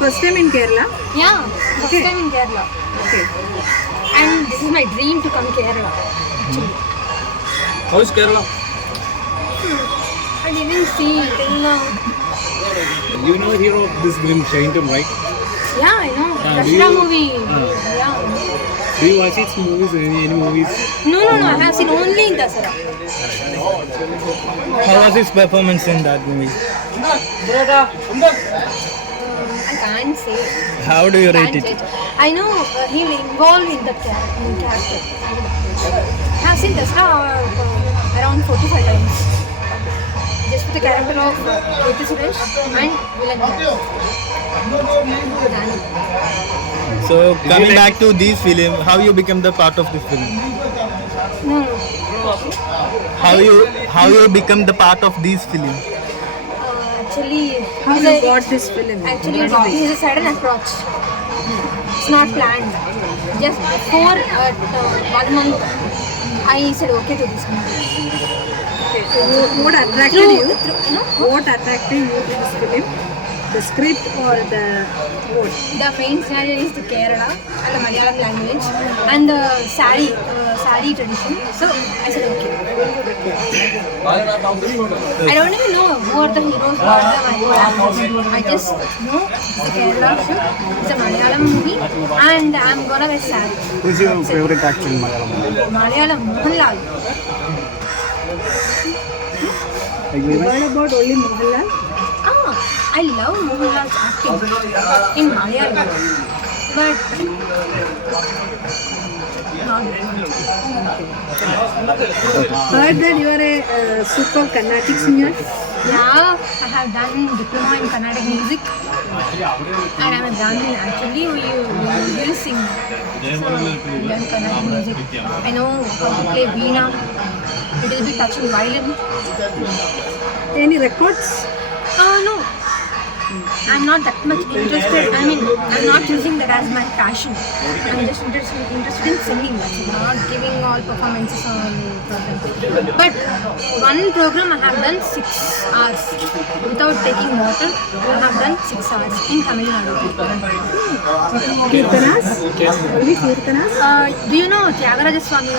first time in Kerala? Yeah, first time in Kerala. Okay. And this is my dream to come Kerala. How is Kerala? I didn't see till now. You know the hero of this film, Shaintum, right? Yeah, I know. do Dashra you- movie. Yeah. Do you watch its movies? Any movies? No. I have seen only in Dasara. How was his performance in that movie? I can't say. How do you rate Can't it? judge. I know he will involve in the character. I have seen Dasara around 4 to 5 times. Just for the character of Kirti Suresh and villain character. So coming back to this film, how you become the part of this film? No. How you become the part of this film? Actually, How it's you a- got this film? Actually, it is a sudden approach. It's not planned. Just before 1 month, I said okay to this movie. Okay. So what attracted you? No? What attracted you to this film? The script or the what? The main scenario is the Kerala and the Malayalam language and the sari tradition. So I said okay. I don't even know who are the heroes, who are the Malayalam. I just know it's a Kerala film, it's a Malayalam movie, and I'm gonna wear sari. Who's your favorite actor in Malayalam? Malayalam, Mohanlal. What about only Mohanlal? I love Mohanlal's acting in Malayalam, but Heard that you are a super Carnatic singer. yeah, I have done diploma in Carnatic music, and I'm a Brahmin. Actually, we will sing. So, I learn Carnatic music. I know how to play veena. A little bit touching violin. Any records? No. I'm not that much interested. I mean, I'm not using that as my passion. I'm just interested in singing. That's it. I'm not giving all performances on programs. But one program I have done 6 hours without taking water. I have done 6 hours in Tamil Nadu. Kirtanas? Only Kirtanas? Do you know Tyagaraja Swami?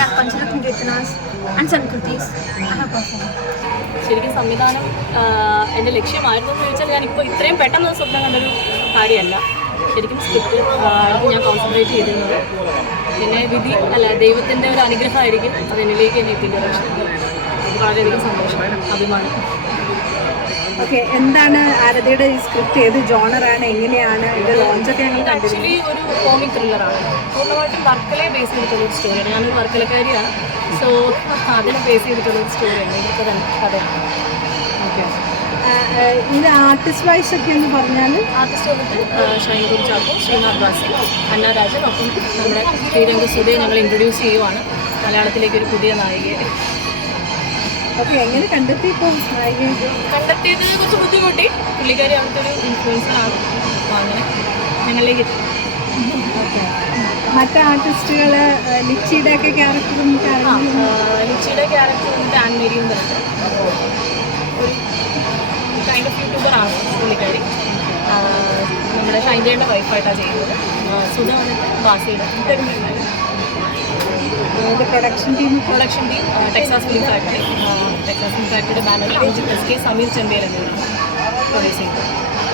Yeah, Pancharatna Kirtanas and Sankritis. I have performed. ശരിക്കും സംവിധാനം എൻ്റെ ലക്ഷ്യമായിരുന്നു എന്ന് ചോദിച്ചാൽ ഞാനിപ്പോൾ ഇത്രയും പെട്ടെന്ന് സ്വപ്നം കണ്ടൊരു കാര്യമല്ല. ശരിക്കും സ്ക്രിപ്റ്റ് ഞാൻ കോൺസെൻട്രേറ്റ് ചെയ്തിരുന്നത്. പിന്നെ വിധി അല്ല ദൈവത്തിൻ്റെ ഒരു അനുഗ്രഹമായിരിക്കും അതെന്നിലേക്ക് എന്നെ എത്തിക്കുന്നത്. വളരെയധികം സന്തോഷം, അഭിമാനം. ഓക്കെ, എന്താണ് ആരതിയുടെ ഈ സ്ക്രിപ്റ്റ്? ഏത് ജോണറാണ്, എങ്ങനെയാണ് ഇത്? ലോഞ്ചൊക്കെ ഞങ്ങൾ കണ്ടിരുന്നു. ആക്ച്വലി ഒരു കോമിക് ത്രില്ലറാണ്. പൂർണ്ണമായിട്ടും വർക്കലയെ ബേസ് ചെയ്തിട്ടുള്ളൊരു സ്റ്റോറിയാണ്. ഞാനൊരു വർക്കലക്കാരിയാണ്. സോ അതിനെ ബേസ് ചെയ്തിട്ടുള്ളൊരു സ്റ്റോറിയാണ്. ഇതൊക്കെ തന്നെ കഥയാണ്. ഓക്കെ, ഇത് ആർട്ടിസ്റ്റ് വൈസ് ഒക്കെ എന്ന് പറഞ്ഞാൽ ആർട്ടിസ്റ്റ് വന്നിട്ട് ഷൈൻകുർ ചാക്കോ, ശ്രീനാഥ് ബാസി, അന്ന രാജൻ, ഒപ്പം നമ്മുടെ ശ്രീരംഗ സുധയെ ഞങ്ങൾ ഇൻട്രൊഡ്യൂസ് ചെയ്യുവാണ് മലയാളത്തിലേക്ക് ഒരു പുതിയ നായികയെ. ഓക്കെ, എങ്ങനെ കണ്ടെത്തി ഇപ്പോൾ നായികയെ? കണ്ടെത്തിയത് കുറച്ച് ബുദ്ധിമുട്ടി. പുള്ളിക്കാരി അവിടുത്തെ ഒരു ഇൻഫ്ലുവൻസറാണ്. അപ്പോൾ അങ്ങനെ ഞങ്ങളിലേക്ക് എത്തി. മറ്റ് ആർട്ടിസ്റ്റുകൾ ലിച്ചിയുടെ ഒക്കെ ക്യാരക്ടറും ലിച്ചിയുടെ ക്യാരക്ടർ വന്നിട്ട് ആൻമേരിയും പറഞ്ഞിട്ട് ഒരു കൈൻഡ് ഓഫ് യൂട്യൂബറാണ് പുള്ളിക്കാരി. നമ്മുടെ ഷൈൻജയുടെ വൈഫായിട്ടാണ് ചെയ്യുന്നത്. സുധ വന്നിട്ട് ബാസിയുടെ പ്രൊഡക്ഷൻ ടീം ടെക്സാസ് ഫിലിം ഫാക്ടറിയുടെ ബാനറിൽ SK സമീർ ചെമ്പേർ എന്നിവരാണ് പ്രൊഡ്യൂസ് ചെയ്യുന്നത്.